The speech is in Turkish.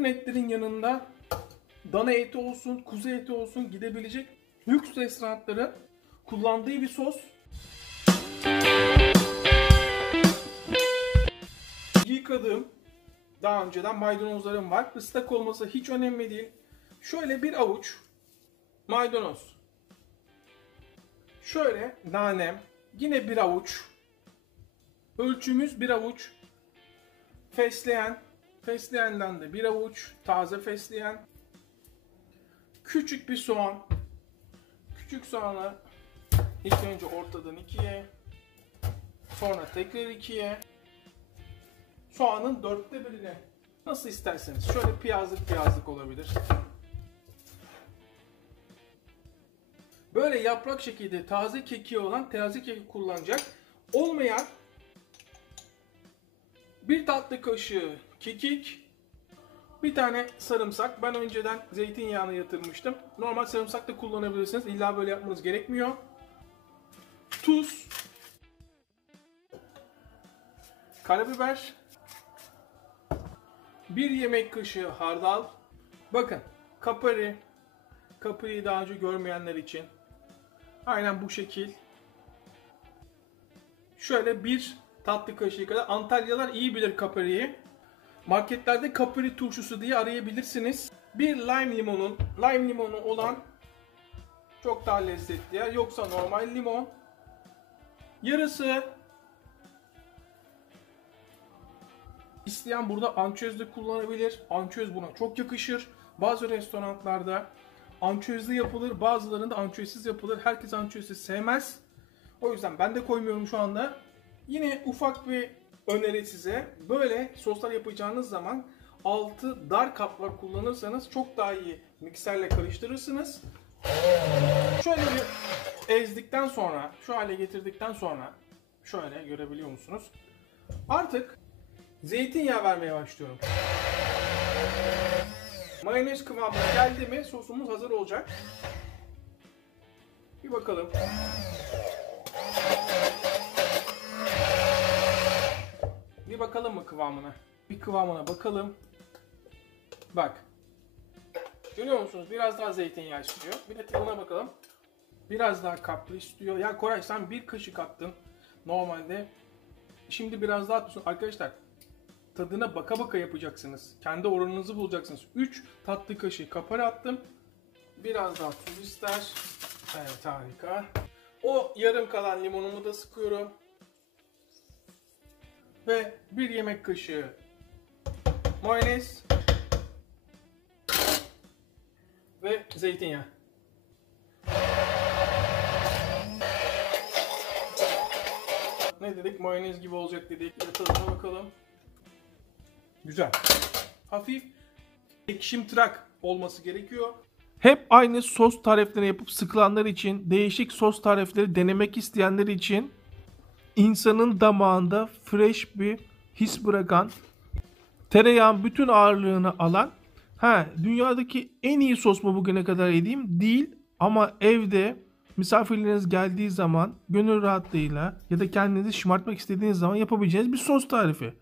bütün etlerin yanında dana eti olsun, kuzu eti olsun gidebilecek lüks restoranların kullandığı bir sos. Yıkadığım daha önceden maydanozlarım var. Islak olması hiç önemli değil. Şöyle bir avuç maydanoz. Şöyle nanem. Yine bir avuç. Ölçümüz bir avuç. Fesleğen. Fesleğenden de bir avuç. Taze fesleğen. Küçük bir soğan. Küçük soğanı ilk önce ortadan ikiye. Sonra tekrar ikiye. Soğanın dörtte birine. Nasıl isterseniz. Şöyle piyazlık olabilir. Böyle yaprak şekilde taze keki olan taze keki kullanacak. Olmayan bir tatlı kaşığı kekik, bir tane sarımsak. Ben önceden zeytinyağını yatırmıştım. Normal sarımsak da kullanabilirsiniz. İlla böyle yapmanız gerekmiyor. Tuz, karabiber, bir yemek kaşığı hardal. Bakın kapariyi daha önce görmeyenler için aynen bu şekil. Şöyle bir tatlı kaşığı kadar. Antalyalılar iyi bilir kapariyi. Marketlerde kapari turşusu diye arayabilirsiniz. Bir lime limonu olan çok daha lezzetli yer. Yoksa normal limon. Yarısı. İsteyen burada ançöz de kullanabilir. Ançöz buna çok yakışır. Bazı restoranlarda ançözlü yapılır. Bazılarında ançözsüz yapılır. Herkes ançözsüz sevmez. O yüzden ben de koymuyorum şu anda. Yine ufak bir öneri size. Böyle soslar yapacağınız zaman altı dar kaplar kullanırsanız çok daha iyi mikserle karıştırırsınız. Şöyle bir ezdikten sonra, şu hale getirdikten sonra şöyle görebiliyor musunuz? Artık zeytinyağı vermeye başlıyorum. Mayonez kıvamına geldi mi sosumuz hazır olacak. Bir bakalım. Bir bakalım mı kıvamına? Bir kıvamına bakalım. Bak. Görüyor musunuz? Biraz daha zeytinyağı istiyor. Bir de tadına bakalım. Biraz daha kaplı istiyor. Ya Koray sen bir kaşık attın. Normalde. Şimdi biraz daha atıyorsun. Arkadaşlar tadına baka baka yapacaksınız. Kendi oranınızı bulacaksınız. 3 tatlı kaşığı kapari attım. Biraz daha tuz ister. Evet harika. O yarım kalan limonumu da sıkıyorum. Ve bir yemek kaşığı mayonez ve zeytinyağı. Ne dedik? Mayonez gibi olacak dedik. Bir tadına bakalım. Güzel. Hafif ekşimtırak olması gerekiyor. Hep aynı sos tariflerini yapıp sıkılanlar için, değişik sos tarifleri denemek isteyenler için insanın damağında fresh bir his bırakan, tereyağın bütün ağırlığını alan, dünyadaki en iyi sos mu bugüne kadar yediğim değil ama evde misafirleriniz geldiği zaman gönül rahatlığıyla ya da kendinizi şımartmak istediğiniz zaman yapabileceğiniz bir sos tarifi.